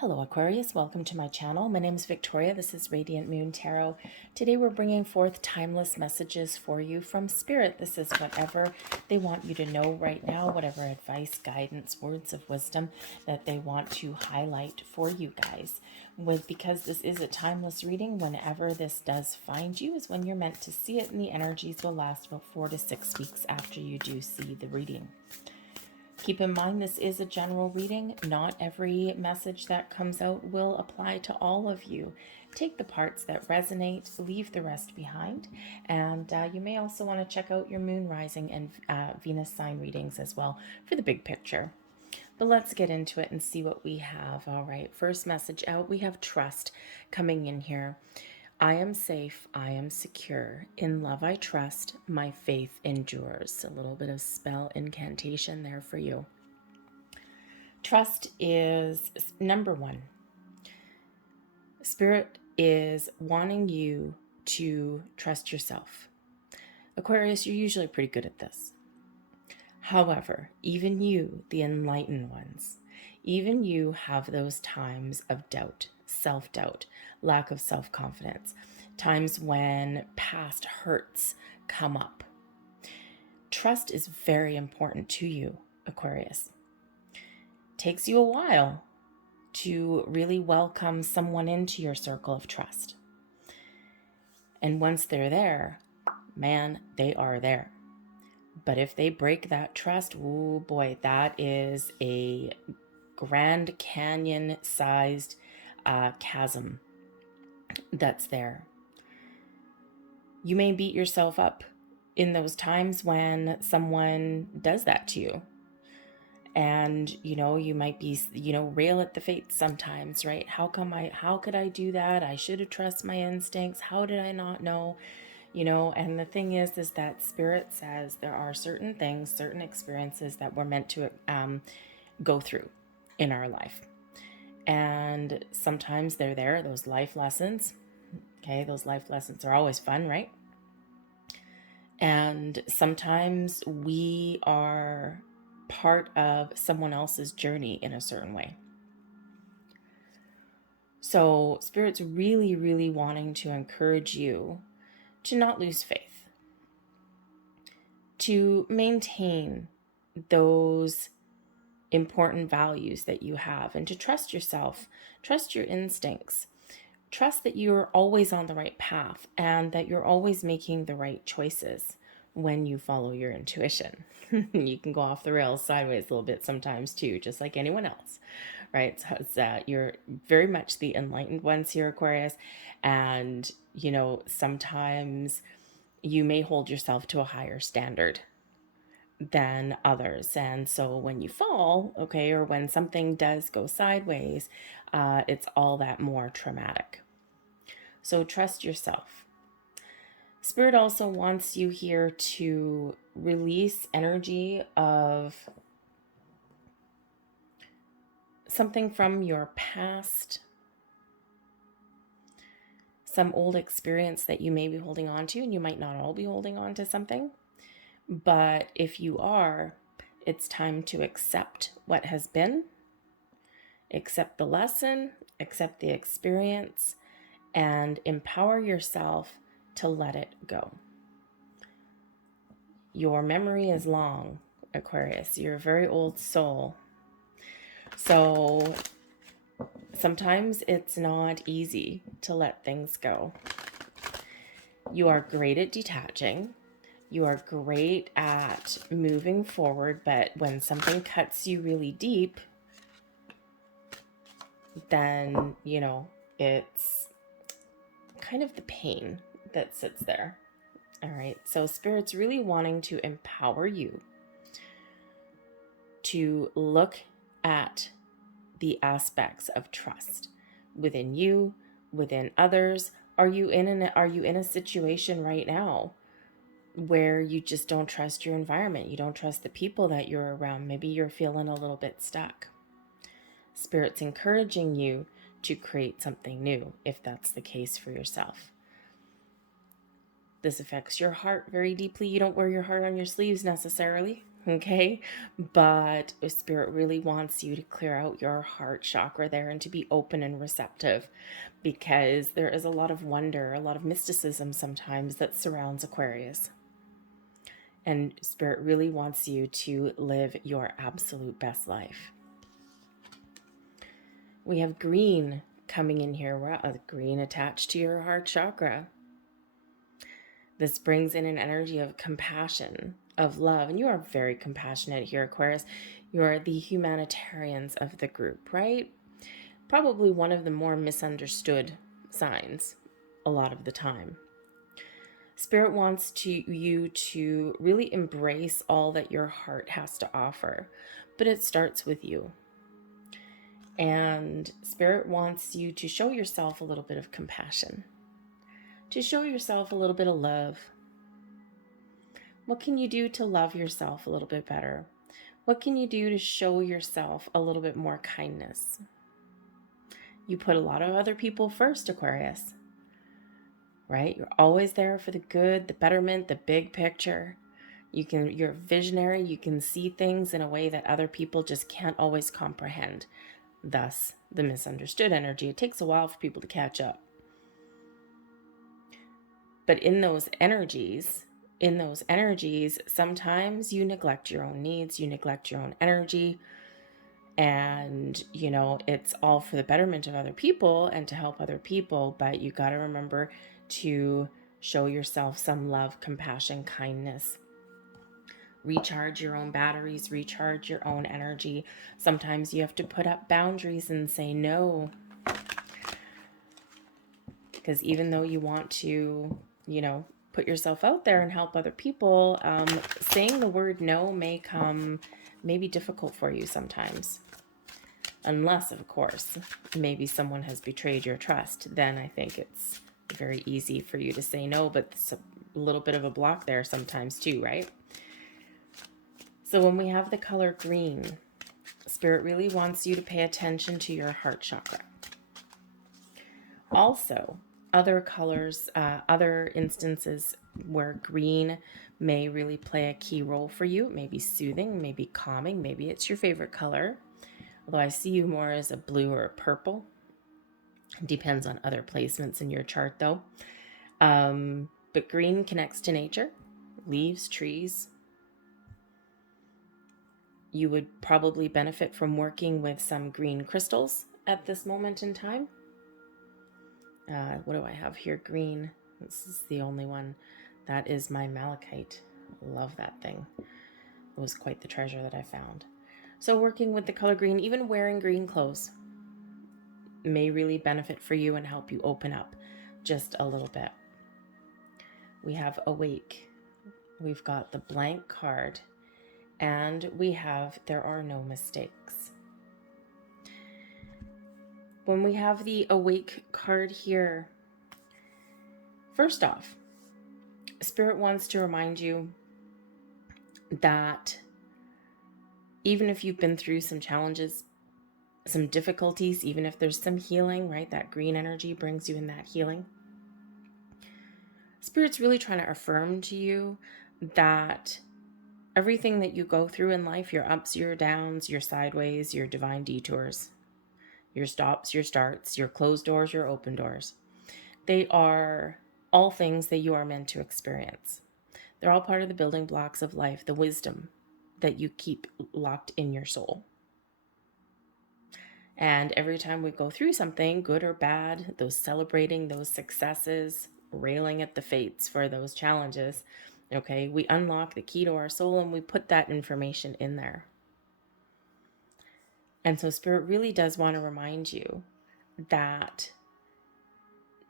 Hello Aquarius, welcome to my channel. My name is Victoria. This is Radiant Moon Tarot. Today we're bringing forth timeless messages for you from Spirit. This is whatever they want you to know right now, whatever advice, guidance, words of wisdom that they want to highlight for you guys. Because this is a timeless reading, whenever this does find you is when you're meant to see it, and the energies will last about 4 to 6 weeks after you do see the reading. Keep in mind, this is a general reading. Not every message that comes out will apply to all of you. Take the parts that resonate, leave the rest behind. And you may also want to check out your moon rising and Venus sign readings as well for the big picture. But let's get into it and see what we have. All right, first message out, we have trust coming in here. I am safe, I am secure. In love I trust, my faith endures. A little bit of spell incantation there for you. Trust is number one. Spirit is wanting you to trust yourself. Aquarius, you're usually pretty good at this. However, even you, the enlightened ones, even you have those times of doubt, self-doubt, lack of self-confidence, times when past hurts come up. Trust is very important to you, Aquarius. Takes you a while to really welcome someone into your circle of trust. And once they're there, man, they are there. But if they break that trust, oh boy, that is a Grand Canyon-sized chasm that's there. You may beat yourself up in those times when someone does that to you. And, you might be, rail at the fates sometimes, right? How could I do that? I should have trusted my instincts. How did I not know? And the thing is that Spirit says there are certain things, certain experiences that we're meant to go through in our life. And sometimes they're there, those life lessons. Okay, those life lessons are always fun, right? And sometimes we are part of someone else's journey in a certain way. So Spirit's really, really wanting to encourage you to not lose faith, to maintain those important values that you have, and to trust yourself, trust your instincts, trust that you're always on the right path and that you're always making the right choices when you follow your intuition. You can go off the rails sideways a little bit sometimes too, just like anyone else, right? So you're very much the enlightened ones here, Aquarius, and sometimes you may hold yourself to a higher standard than others. And so when you fall, okay, or when something does go sideways, it's all that more traumatic. So trust yourself. Spirit also wants you here to release energy of something from your past, some old experience that you may be holding on to, and you might not all be holding on to something. But if you are, it's time to accept what has been, accept the lesson, accept the experience, and empower yourself to let it go. Your memory is long, Aquarius. You're a very old soul. So sometimes it's not easy to let things go. You are great at detaching. You are great at moving forward, but when something cuts you really deep, then, it's kind of the pain that sits there. All right. So Spirit's really wanting to empower you to look at the aspects of trust within you, within others. Are you in a situation right now where you just don't trust your environment? You don't trust the people that you're around. Maybe you're feeling a little bit stuck. Spirit's encouraging you to create something new if that's the case for yourself. This affects your heart very deeply. You don't wear your heart on your sleeves necessarily, okay? But Spirit really wants you to clear out your heart chakra there and to be open and receptive, because there is a lot of wonder, a lot of mysticism sometimes that surrounds Aquarius. And Spirit really wants you to live your absolute best life. We have green coming in here. We're green attached to your heart chakra. This brings in an energy of compassion, of love. And you are very compassionate here, Aquarius. You are the humanitarians of the group, right? Probably one of the more misunderstood signs a lot of the time. Spirit wants you to really embrace all that your heart has to offer, but it starts with you. And Spirit wants you to show yourself a little bit of compassion, to show yourself a little bit of love. What can you do to love yourself a little bit better? What can you do to show yourself a little bit more kindness? You put a lot of other people first, Aquarius, right? You're always there for the good, the betterment, the big picture. You're visionary. You can see things in a way that other people just can't always comprehend. Thus, the misunderstood energy. It takes a while for people to catch up. But in those energies, sometimes you neglect your own needs, you neglect your own energy, and, it's all for the betterment of other people and to help other people, but you got to remember to show yourself some love, compassion, kindness. Recharge your own batteries, recharge your own energy. Sometimes you have to put up boundaries and say no. Because even though you want to, put yourself out there and help other people, saying the word no may be difficult for you sometimes. Unless, of course, maybe someone has betrayed your trust. Then I think it's very easy for you to say no, but it's a little bit of a block there sometimes too, right? So when we have the color green, Spirit really wants you to pay attention to your heart chakra. Also, other colors, other instances where green may really play a key role for you. It may be soothing, maybe calming, maybe it's your favorite color. Although I see you more as a blue or a purple. It depends on other placements in your chart though. But green connects to nature, leaves, trees. You would probably benefit from working with some green crystals at this moment in time. What do I have here? Green. This is the only one. That is my malachite. Love that thing. It was quite the treasure that I found. So working with the color green, even wearing green clothes, may really benefit for you and help you open up just a little bit. We have awake. We've got the blank card. And we have there are no mistakes. When we have the awake card here, first off, Spirit wants to remind you that even if you've been through some challenges, some difficulties, even if there's some healing, right? That green energy brings you in that healing. Spirit's really trying to affirm to you that everything that you go through in life, your ups, your downs, your sideways, your divine detours, your stops, your starts, your closed doors, your open doors, they are all things that you are meant to experience. They're all part of the building blocks of life, the wisdom that you keep locked in your soul. And every time we go through something, good or bad, those celebrating those successes, railing at the fates for those challenges, okay, we unlock the key to our soul and we put that information in there. And so Spirit really does want to remind you that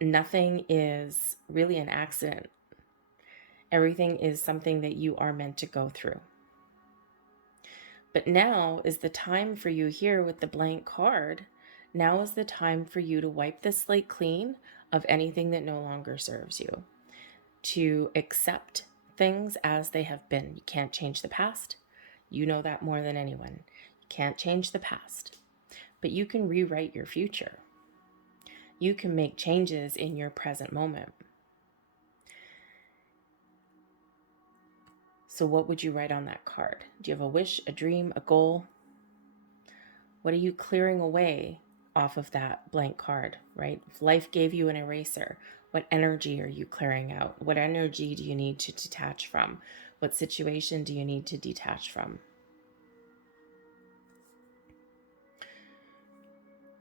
nothing is really an accident. Everything is something that you are meant to go through. But now is the time for you here with the blank card. Now is the time for you to wipe the slate clean of anything that no longer serves you. To accept things as they have been. You can't change the past. You know that more than anyone. You can't change the past. But you can rewrite your future. You can make changes in your present moment. So what would you write on that card? Do you have a wish, a dream, a goal? What are you clearing away off of that blank card, right? If life gave you an eraser, what energy are you clearing out? What energy do you need to detach from? What situation do you need to detach from?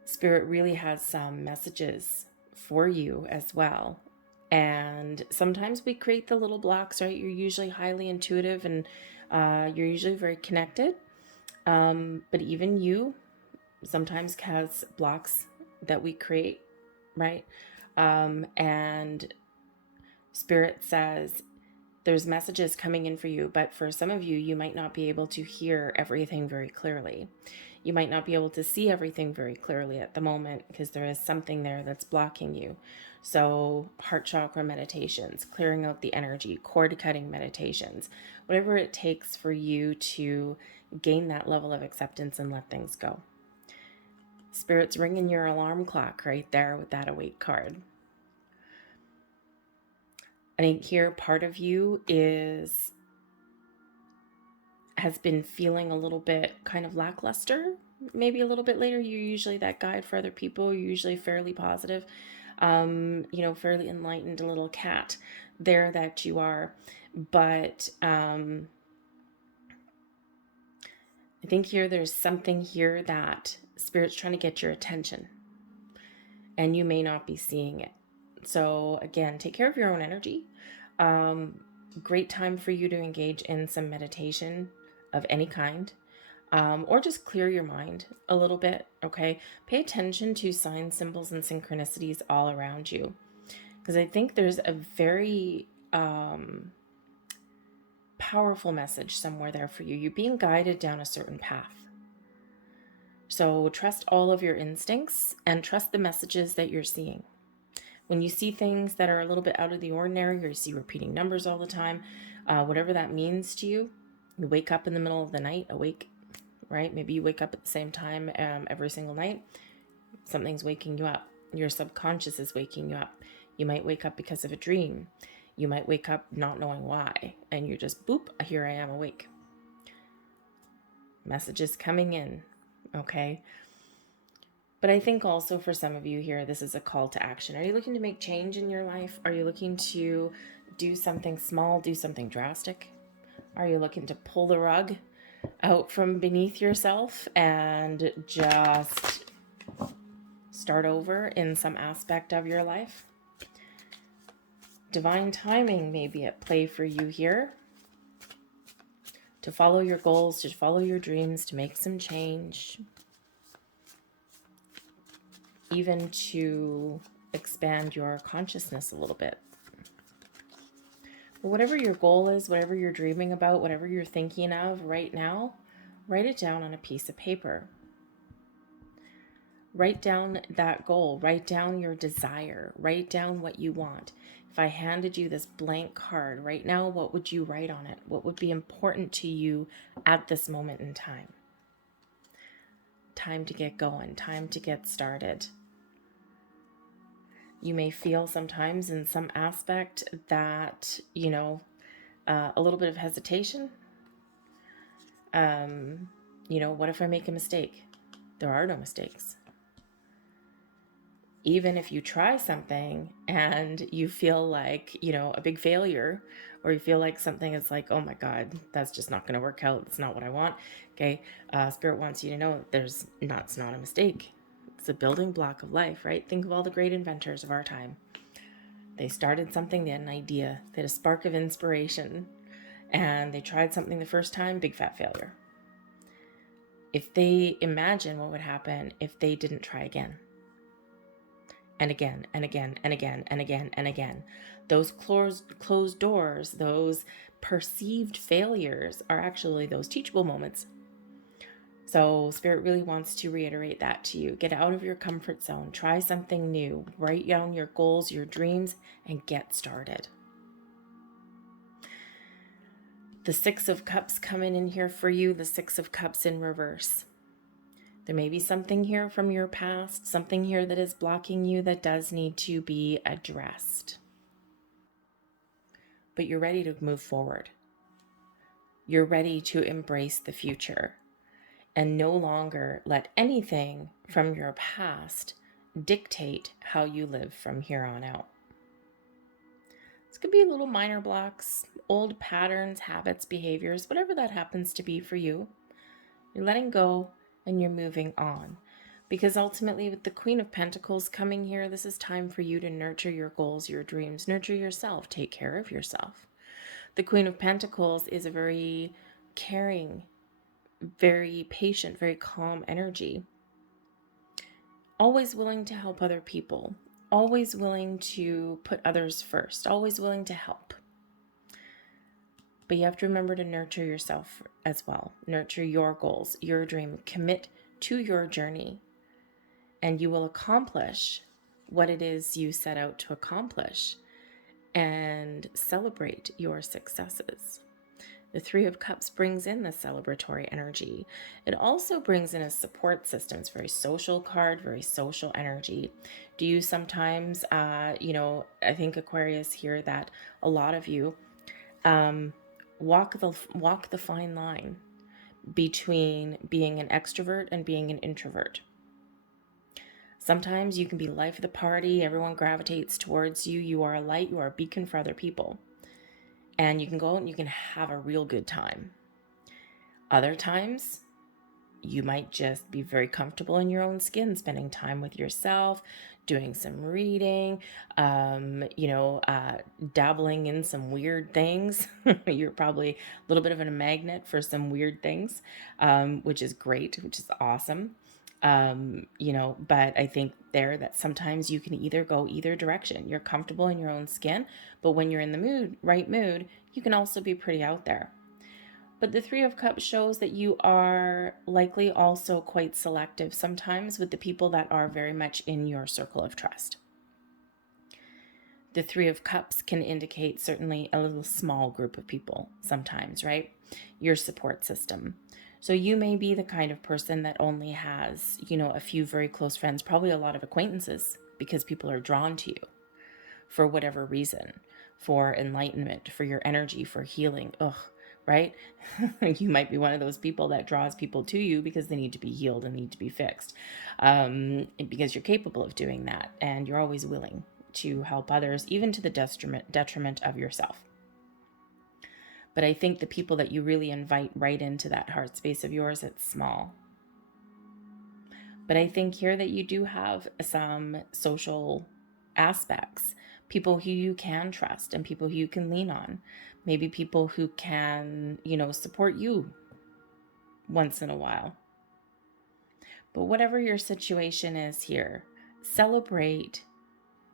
Spirit really has some messages for you as well. And sometimes we create the little blocks, right? You're usually highly intuitive and you're usually very connected. But even you sometimes has blocks that we create, right? And Spirit says there's messages coming in for you, but for some of you, you might not be able to hear everything very clearly. You might not be able to see everything very clearly at the moment because there is something there that's blocking you. So heart chakra meditations, clearing out the energy, cord cutting meditations, whatever it takes for you to gain that level of acceptance and let things go. Spirit's ringing your alarm clock right there with that awake card. I think here part of you has been feeling a little bit kind of lackluster, maybe a little bit later. You're usually that guide for other people. You're usually fairly positive, fairly enlightened little cat there that you are. But I think here there's something here that Spirit's trying to get your attention and you may not be seeing it. So again, take care of your own energy. Great time for you to engage in some meditation of any kind, or just clear your mind a little bit, okay? Pay attention to signs, symbols, and synchronicities all around you, because I think there's a very powerful message somewhere there for you. You're being guided down a certain path. So trust all of your instincts and trust the messages that you're seeing. When you see things that are a little bit out of the ordinary, or you see repeating numbers all the time, whatever that means to you, you wake up in the middle of the night, awake, right? Maybe you wake up at the same time every single night. Something's waking you up. Your subconscious is waking you up. You might wake up because of a dream. You might wake up not knowing why, and you're just, boop, here I am awake. Messages coming in, okay? But I think also for some of you here, this is a call to action. Are you looking to make change in your life? Are you looking to do something small, do something drastic? Are you looking to pull the rug out from beneath yourself and just start over in some aspect of your life? Divine timing may be at play for you here. To follow your goals, to follow your dreams, to make some change. Even to expand your consciousness a little bit. But whatever your goal is, whatever you're dreaming about, whatever you're thinking of right now, write it down on a piece of paper. Write down that goal. Write down your desire. Write down what you want. If I handed you this blank card right now, what would you write on it? What would be important to you at this moment in time? Time to get going. Time to get started. You may feel sometimes in some aspect that, a little bit of hesitation. What if I make a mistake? There are no mistakes. Even if you try something and you feel like, a big failure, or you feel like something is like, oh my God, that's just not going to work out. It's not what I want. Okay. Spirit wants you to know it's not a mistake. It's a building block of life, right? Think of all the great inventors of our time. They started something, they had an idea, they had a spark of inspiration, and they tried something the first time, big fat failure. If they imagine what would happen if they didn't try again, and again, and again, and again, and again, and again. Those closed doors, those perceived failures are actually those teachable moments. So Spirit really wants to reiterate that to you. Get out of your comfort zone. Try something new. Write down your goals, your dreams, and get started. The Six of Cups coming in here for you. The Six of Cups in reverse. There may be something here from your past, something here that is blocking you that does need to be addressed. But you're ready to move forward. You're ready to embrace the future and no longer let anything from your past dictate how you live from here on out. This could be little minor blocks, old patterns, habits, behaviors, whatever that happens to be for you. You're letting go and you're moving on. Because ultimately, with the Queen of Pentacles coming here, this is time for you to nurture your goals, your dreams, nurture yourself, take care of yourself. The Queen of Pentacles is a very caring, very patient, very calm energy. Always willing to help other people, always willing to put others first, always willing to help. But you have to remember to nurture yourself as well. Nurture your goals, your dream. Commit to your journey, and you will accomplish what it is you set out to accomplish and celebrate your successes. The Three of Cups brings in the celebratory energy. It also brings in a support system. It's a very social card, very social energy. Do you sometimes, I think Aquarius here that a lot of you walk the fine line between being an extrovert and being an introvert. Sometimes you can be life of the party. Everyone gravitates towards you. You are a light. You are a beacon for other people. And you can go out and you can have a real good time. Other times, you might just be very comfortable in your own skin, spending time with yourself, doing some reading, dabbling in some weird things. You're probably a little bit of a magnet for some weird things, which is great, which is awesome. But I think that sometimes you can either go either direction. You're comfortable in your own skin, but when you're in the right mood, you can also be pretty out there. But the Three of Cups shows that you are likely also quite selective sometimes with the people that are very much in your circle of trust. The Three of Cups can indicate certainly a little small group of people sometimes, right? Your support system. So you may be the kind of person that only has, a few very close friends, probably a lot of acquaintances, because people are drawn to you for whatever reason, for enlightenment, for your energy, for healing. Right? You might be one of those people that draws people to you because they need to be healed and need to be fixed, because you're capable of doing that and you're always willing to help others, even to the detriment of yourself. But I think the people that you really invite right into that heart space of yours, it's small. But I think here that you do have some social aspects, people who you can trust and people who you can lean on, maybe people who can, support you once in a while. But whatever your situation is here, celebrate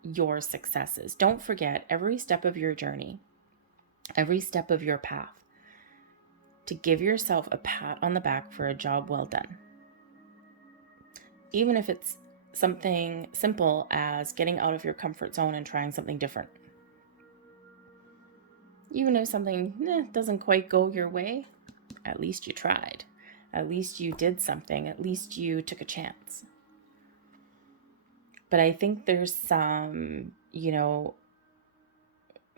your successes. Don't forget every step of your journey, every step of your path, to give yourself a pat on the back for a job well done. Even if it's something simple as getting out of your comfort zone and trying something different. Even if something doesn't quite go your way, at least you tried. At least you did something. At least you took a chance. But I think there's some,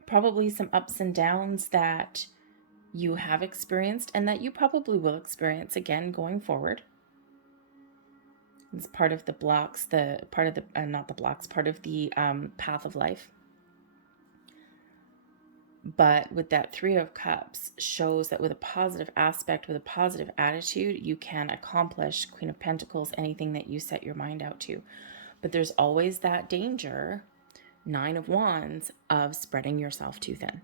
probably some ups and downs that you have experienced and that you probably will experience again going forward. It's part of the blocks, part of the path of life. But with that Three of Cups shows that with a positive aspect, with a positive attitude, you can accomplish, Queen of Pentacles, anything that you set your mind out to. But there's always that danger, Nine of Wands, of spreading yourself too thin,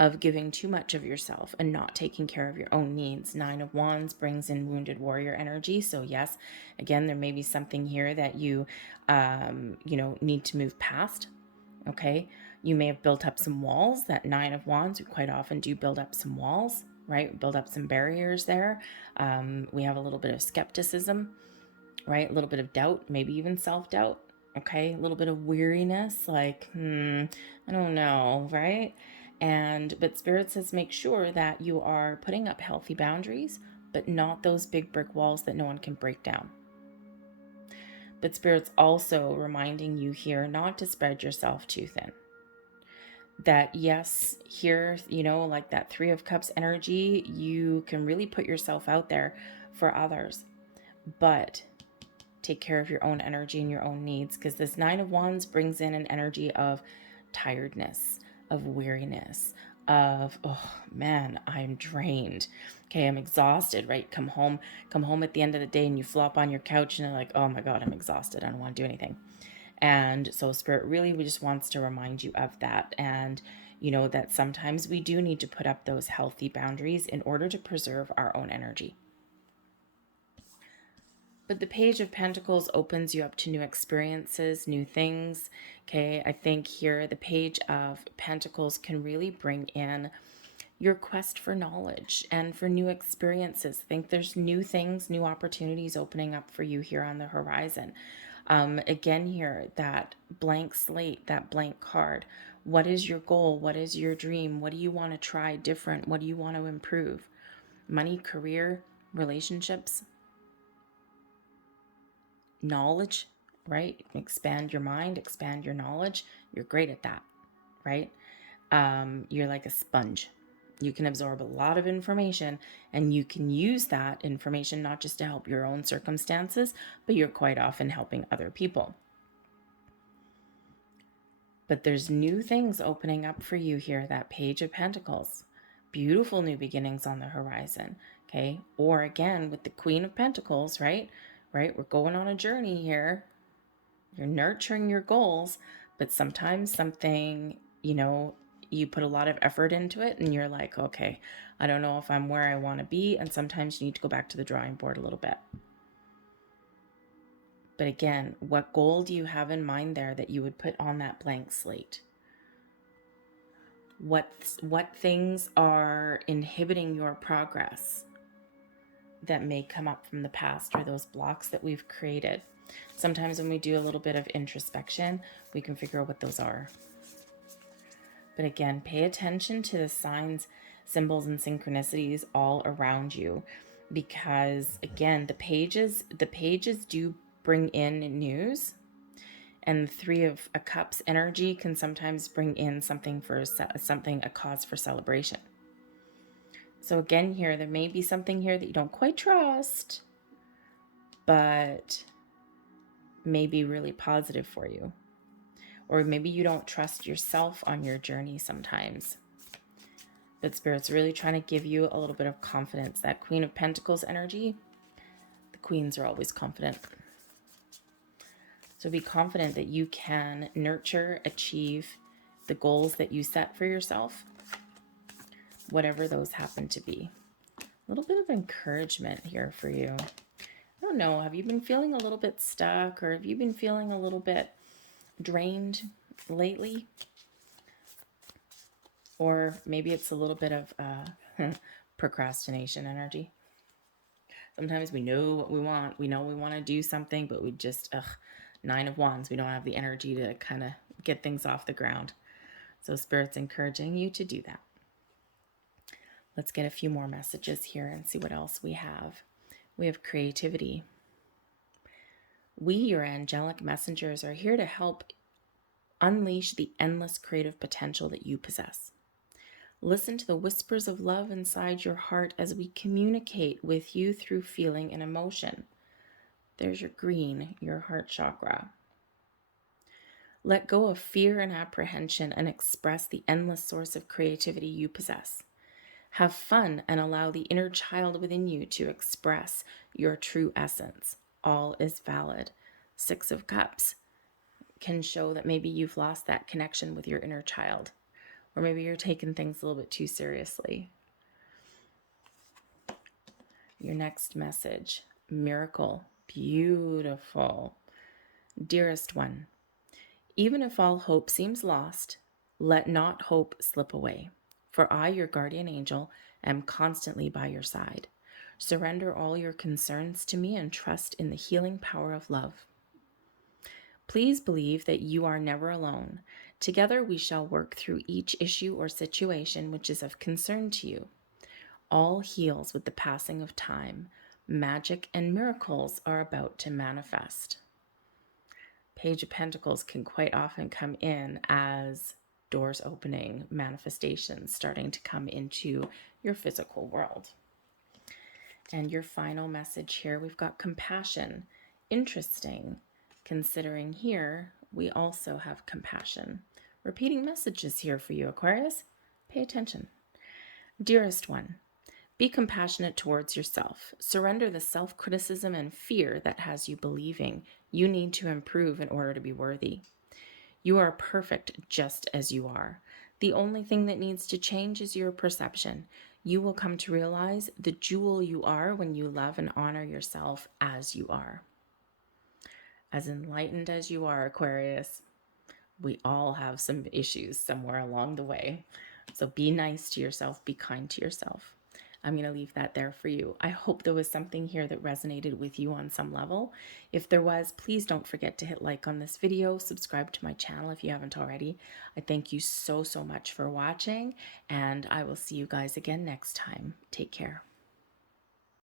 of giving too much of yourself and not taking care of your own needs. Nine of Wands brings in wounded warrior energy. So yes, again, there may be something here that you, need to move past. Okay. You may have built up some walls. That Nine of Wands, we quite often do build up some walls, right? Build up some barriers there. We have a little bit of skepticism, right? A little bit of doubt, maybe even self-doubt. Okay. A little bit of weariness, like, I don't know, right? But Spirit says make sure that you are putting up healthy boundaries, but not those big brick walls that no one can break down. But Spirit's also reminding you here not to spread yourself too thin. that yes, here, like that Three of Cups energy, you can really put yourself out there for others, but take care of your own energy and your own needs, because this Nine of Wands brings in an energy of tiredness, of weariness, of, oh man, I'm drained. Okay, I'm exhausted, right? Come home at the end of the day and you flop on your couch and you're like, oh my God, I'm exhausted. I don't want to do anything. And so Spirit really just wants to remind you of that. And that sometimes we do need to put up those healthy boundaries in order to preserve our own energy. But the Page of Pentacles opens you up to new experiences, new things. Okay, I think here the Page of Pentacles can really bring in your quest for knowledge and for new experiences. I think there's new things, new opportunities opening up for you here on the horizon. Again, here, that blank slate, that blank card. What is your goal? What is your dream? What do you want to try different? What do you want to improve? Money, career, relationships, knowledge, right? Expand your mind, expand your knowledge. You're great at that, right? You're like a sponge. You can absorb a lot of information, and you can use that information not just to help your own circumstances, but you're quite often helping other people. But there's new things opening up for you here, that Page of Pentacles. Beautiful new beginnings on the horizon, okay? Or again, with the Queen of Pentacles, right? We're going on a journey here. You're nurturing your goals, but sometimes something, you put a lot of effort into it and you're like, okay, I don't know if I'm where I want to be. And sometimes you need to go back to the drawing board a little bit. But again, what goal do you have in mind there that you would put on that blank slate? What things are inhibiting your progress that may come up from the past, or those blocks that we've created? Sometimes when we do a little bit of introspection, we can figure out what those are. But again, pay attention to the signs, symbols, and synchronicities all around you, because again, the pages do bring in news, and the Three of Cups energy can sometimes bring in a cause for celebration. So again, here, there may be something here that you don't quite trust, but may be really positive for you. Or maybe you don't trust yourself on your journey sometimes. But Spirit's really trying to give you a little bit of confidence. That Queen of Pentacles energy, the queens are always confident. So be confident that you can nurture, achieve the goals that you set for yourself, whatever those happen to be. A little bit of encouragement here for you. I don't know, have you been feeling a little bit stuck, or have you been feeling a little bit drained lately? Or maybe it's a little bit of procrastination energy. Sometimes we know what we want. We know we want to do something, but we just, Nine of Wands, we don't have the energy to kind of get things off the ground. So Spirit's encouraging you to do that. Let's get a few more messages here and see what else we have. We have creativity. We, your angelic messengers, are here to help unleash the endless creative potential that you possess. Listen to the whispers of love inside your heart as we communicate with you through feeling and emotion. There's your green, your heart chakra. Let go of fear and apprehension and express the endless source of creativity you possess. Have fun and allow the inner child within you to express your true essence. All is valid. Six of Cups can show that maybe you've lost that connection with your inner child, or maybe you're taking things a little bit too seriously. Your next message, miracle, beautiful. Dearest one, even if all hope seems lost, let not hope slip away. For I, your guardian angel, am constantly by your side. Surrender all your concerns to me and trust in the healing power of love. Please believe that you are never alone. Together we shall work through each issue or situation which is of concern to you. All heals with the passing of time. Magic and miracles are about to manifest. Page of Pentacles can quite often come in as doors opening, manifestations starting to come into your physical world. And your final message here, we've got compassion. Interesting, considering here we also have compassion. Repeating messages here for you, Aquarius. Pay attention. Dearest one, be compassionate towards yourself. Surrender the self-criticism and fear that has you believing you need to improve in order to be worthy. You are perfect just as you are. The only thing that needs to change is your perception. You will come to realize the jewel you are when you love and honor yourself as you are. As enlightened as you are, Aquarius, we all have some issues somewhere along the way. So be nice to yourself, be kind to yourself. I'm going to leave that there for you. I hope there was something here that resonated with you on some level. If there was, please don't forget to hit like on this video, subscribe to my channel if you haven't already. I thank you so much for watching, and I will see you guys again next time. Take care.